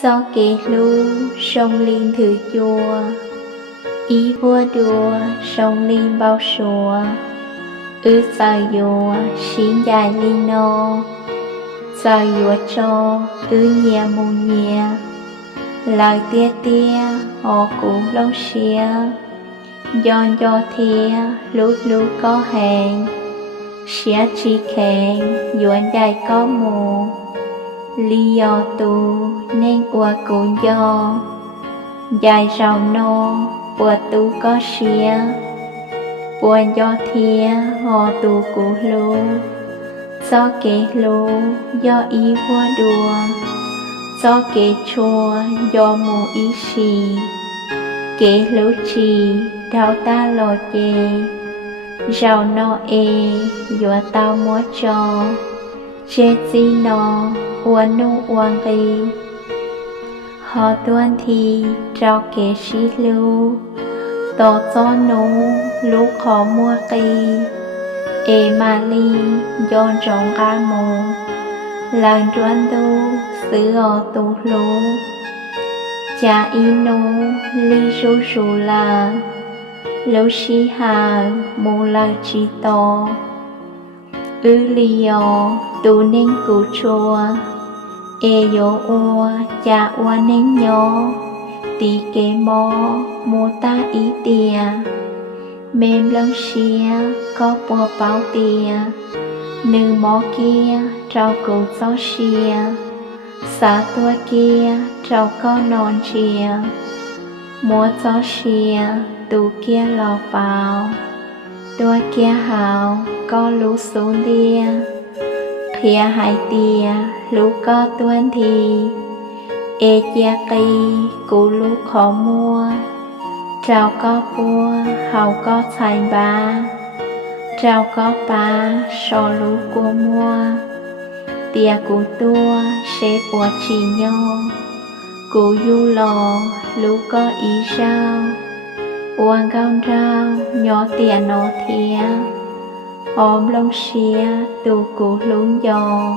Do kể lu sông linh thử chùa, ý vua đùa sông linh bao sùa, sao dùa xin dài linh nô, sao dùa cho nhẹ mù nhẹ, lời tia tia họ cũng lâu xía, giòn do thia lút lút có hẹn, xía chi khen yuan dài có mù, lý do tu nên ua cũng do dài rào nô bùa tu có xía, buồn do thia họ tu cụ lú, do kể lú do ý vua đùa, do kể chùa do mù ý xì, kể lú trì đau ta lò chê, rào nô dùa tao múa cho, chê chi nô ua nu uang ghi, họ tuân thì rau kể xí lưu, tổ cho nú lú khó mua kỳ, mà ly dồn rộng ga mù, lần truân tu xứ ở tu lú, cha y nú ly ru ru là, lú xí hà mù lời chi tổ, lý do tu nên cụ chùa, yo ua cha ua nên nhó, tì kê mò mô ta ý tìa, mềm lăng xìa có bùa báo tìa, nữ mò kia trao cụ gió xìa, xá tua kia trao có non chìa, mùa gió xìa tù kia lò bào, tua kia hào có lũ số lia, khía hai tia lũ có tuân thì, chia kỳ cụ lũ khó mua, trao có bùa hào có thành ba, trao có ba so lũ của mua, tia cụ tua sẽ bùa chỉ nhau, cụ du lò lũ có ý rau, uang cao rau nhỏ tia nọ thia, ôm lông xia tu cụ lũ giò.